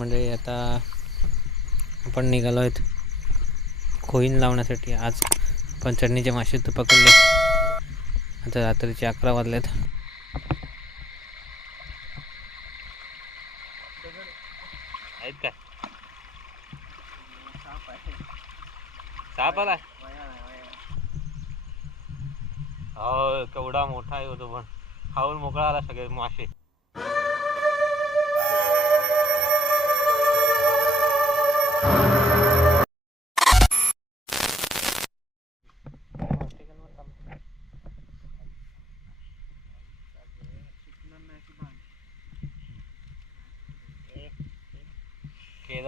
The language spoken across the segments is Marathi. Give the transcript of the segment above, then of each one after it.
म्हणजे आता आपण निघालो आहेत खोईन लावण्यासाठी. आज पण चटणीचे मासे तर पकडले. आता रात्रीचे अकरा वाजलेत. आहेत काय? साप आला हो केवढा मोठा आहे होतो पण. खाऊन मोकळा आला सगळे मासे.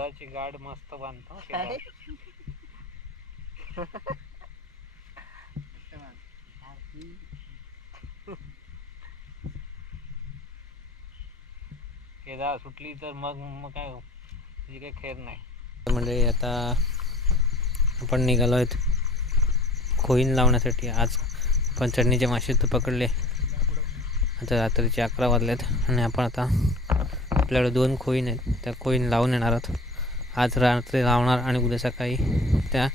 केदारची गाड मस्त बांधतो केदार. सुटली तर मग मग काय हो? तुझी काही खेळ नाही. म्हणजे आता आपण निघालो आहेत खोईन लावण्यासाठी. आज पण चढणीचे मासे तर पकडले. आता रात्रीचे अकरा वाजलेत आणि आपण आता आपल्याकडे दोन खोईन आहेत. त्या खोईन लावून येणार आहोत. आज रात्री लावणार आणि उद्या सकाळी त्या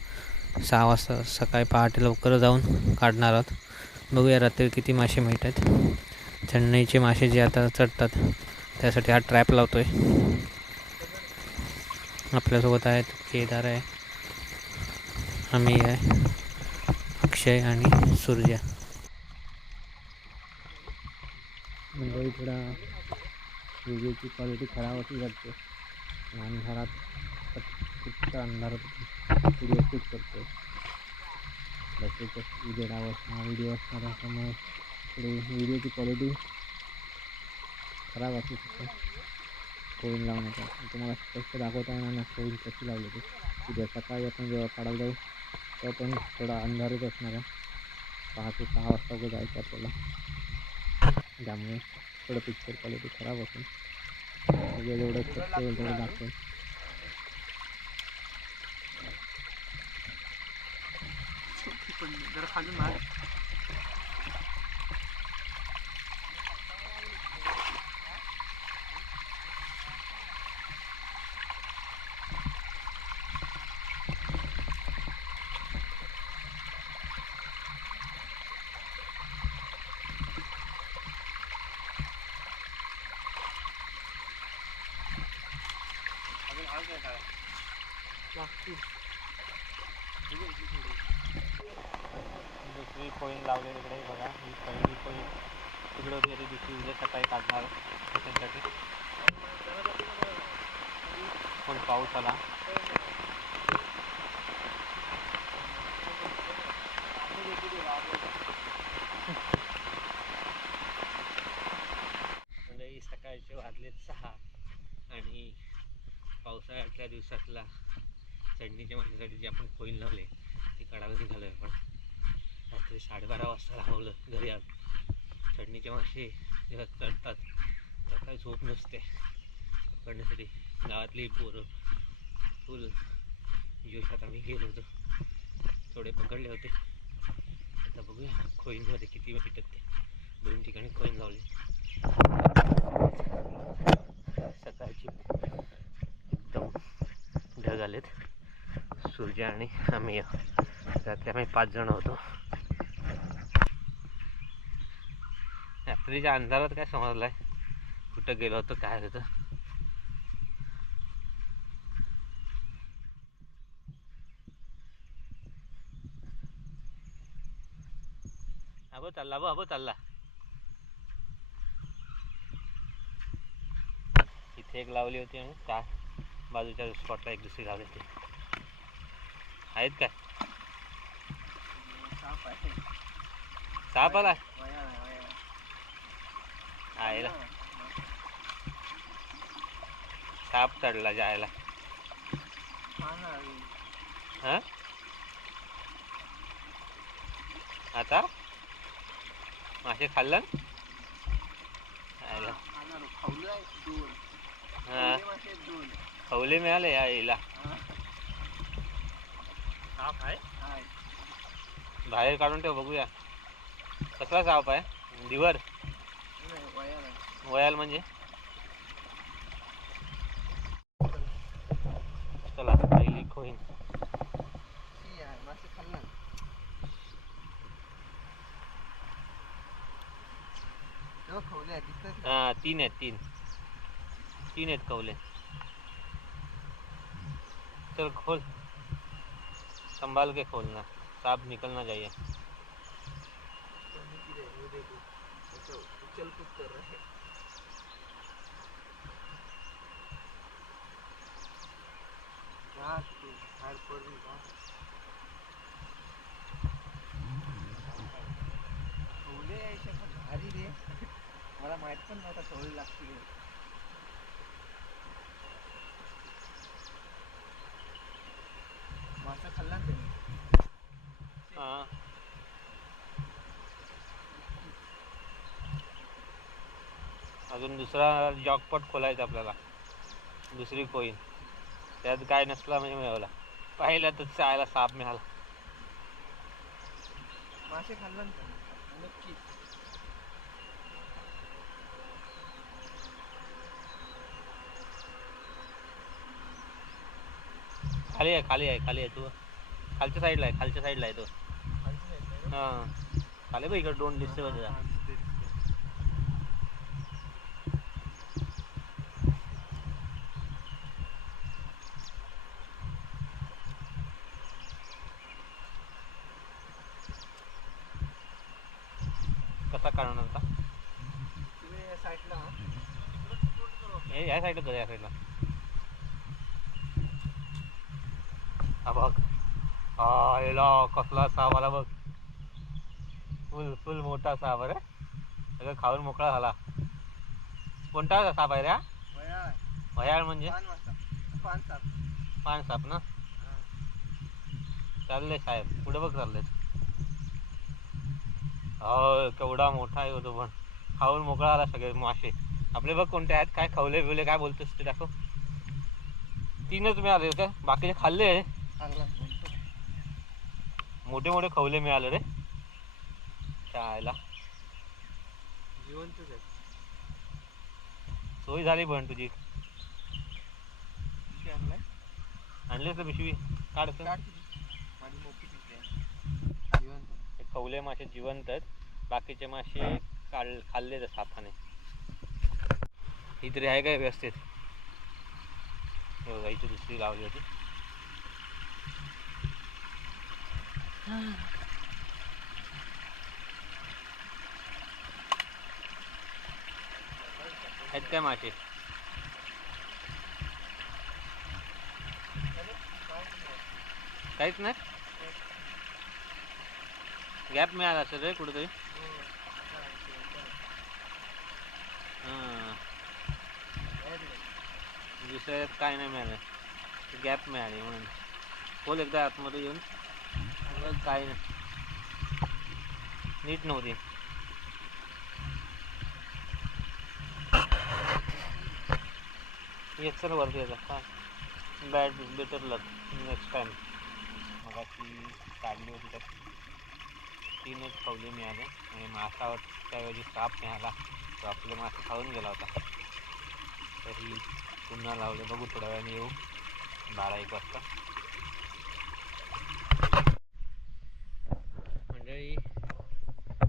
सहा वाजता सकाळी पहाटे लवकर जाऊन काढणार आहोत. बघूया रात्री किती मासे मिळतात चेन्नईचे मासे जे आता चढतात त्यासाठी हा ट्रॅप लावतो आहे आपल्यासोबत आहेत केदार आहे आम्ही आहे अक्षय आणि सूर्या म्हणजे थोडा विजेची क्वालिटी खराब होती जाते अंधारात फक्त अंधारात व्हिडिओ शूट करतो त्याच्यात उजेडावर हा व्हिडिओ असणार त्यामुळे थोडी व्हिडिओची क्वालिटी खराब असू शकते. कोईन लावण्याचा. तुम्हाला स्पष्ट दाखवता येणार ना कोळी कशी लावली ती. उद्या सकाळी आपण जेव्हा काढायला जाऊ तेव्हा पण थोडा अंधारच असणार आहे. पहाटे सहा वाजता वगैरे जायचं आपल्याला. त्यामुळे थोडं पिक्चर क्वालिटी खराब असेल सगळं जेवढं शक्य तेवढं जरा खाली मार. दुसरी कोईन लावले इकडे बघा ही पहिली कोईन तिकडे होती ती दुसरी उद्या सकाळी काढणार त्याच्यासाठी पण पाऊस आला. म्हणजे सकाळचे वाजले सहा आणि पावसाळ्यातल्या दिवसातला चढणीच्या माझ्यासाठी जे आपण कोईन लावले ते कडाला निघालो आपण रात्री साडेबारा वाजता लावलं घरी आलो. चढणीचे मासे जेव्हा चढतात तेव्हा काही झोप नसते. पकडण्यासाठी गावातली पोरं फुल जोशात आम्ही गेलो होतो. थोडे पकडले होते. आता बघूया कोईनमध्ये किती भेटत ते. दोन ठिकाणी कोईन लावले. सकाळची ढग आलेत सूर्य आणि आम्ही रात्री आम्ही पाच जण होतो. रात्रीच्या अंधारात काय समजलंय? कुठं गेलो होतो काय होतं? अबो चालला अबो अबो चालला. इथे एक लावली होती आणि बाजूच्या स्पॉटला एक दुसरी लावली होती आहेत काय? साप आला? आयला साप चढला जायला. हा? आता? मासे खाल्लं? हा ना खावलं हा मिळाले या याला हा साप आहे? बाहेर काढून ठेव बघूया. कसला साप आहे? दिवर? वयाल म्हणजे? खोईन आहे दिसतात का? हा तीन आहेत तीन. तीन आहेत कवले चल खोल। संभाल के खोलना। सांप निकलना चाहिए। कोणी की रे, ये देखो. ऐसा उछल कूद कर रहा है जा तू बाहेर पडून जा खवले आहे शपथ भारी रे मला माहीत पण नव्हता खवले लागतील हे. मासा खाल्ला ना त्याने हा अजून दुसरा जॉकपॉट खोलायचा आपल्याला. दुसरी कोईन त्यात काय नसला म्हणजे मिळवला. पाहिला तर चायला साप मिळाला. मासे खाल्ला नक्की. खाली आहे खाली आहे खाली आहे तू. खालच्या साईडला आहे खालच्या साईडला आहे तो? हा. खाली बघ इकडे दोन दिसते बघ तुला. हा, दिसते, दिसते. आता या साईडला हा. या साईडला या साईडला हा बघ. हा याला कसला साप आला बघ. फुल फुल मोठा साप रे. सगळं खाऊन मोकळा झाला. कोणता साप आहे रे हा? भयाळ. म्हणजे? पान साप. ना. चालले साहेब. पुढे बघ चालले हो केवढा मोठा आहे हो तो पण. खाऊन मोकळा आला सगळे मासे. आपले बघ कोणते आहेत काय खवले बिवले काय बोलतोस ते दाखव. तीनच मिळाले होते बाकीचे खाल्ले मोठे मोठे खवले मिळाले रे. खायला. आहे सोय झाली पण तुझी. आणलीस तर पिशवी? काढ तर. काढ तुझी. माझी मोठी पिशवी आहे जिवंत हे खवले मासे जिवंत आहेत. बाकीचे मासे काढ खाल्ले तर सापाने ही तरी आहे काय व्यवस्थित? हे बघा, इथे दुसरी लावली होती. आहेत काय मासे? काहीच नाही? गॅप मिळाला असेल रे कुठेतरी. दुसऱ्या दुसऱ्यात काय नाही मिळालं. गॅप मिळाली म्हणून. खोल एकदा आतमध्ये येऊन. काय नाही. नीट नव्हती. एक सर वरती येतात काय bad better luck next time मगाशी काढली होती त्यात. तीनच खवले मिळाले. आणि मासावर त्याऐवजी साप मिळाला. तो आपले मासे खाऊन गेला होता. तरी पुन्हा लावले. बघू थोड्या वेळाने येऊ. बारा एक वाजता. मंडळी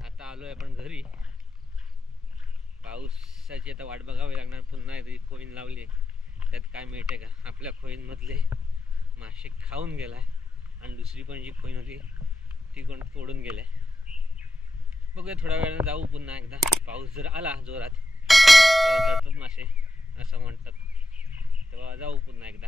आता आलो आहे आपण घरी. पावसाची आता वाट बघावी लागणार. पुन्हा तरी खोईन लावली. त्यात काय मिळते का? आपल्या खोईनमधले मासे खाऊन गेला आणि दुसरी पण जी खोईन होती ती कोण तोडून गेले बघूया थोड्या वेळानं जाऊ पुन्हा एकदा. पाऊस जर आला जोरात तेव्हा चढतात मासे असं म्हणतात. तेव्हा जाऊ पुन्हा एकदा.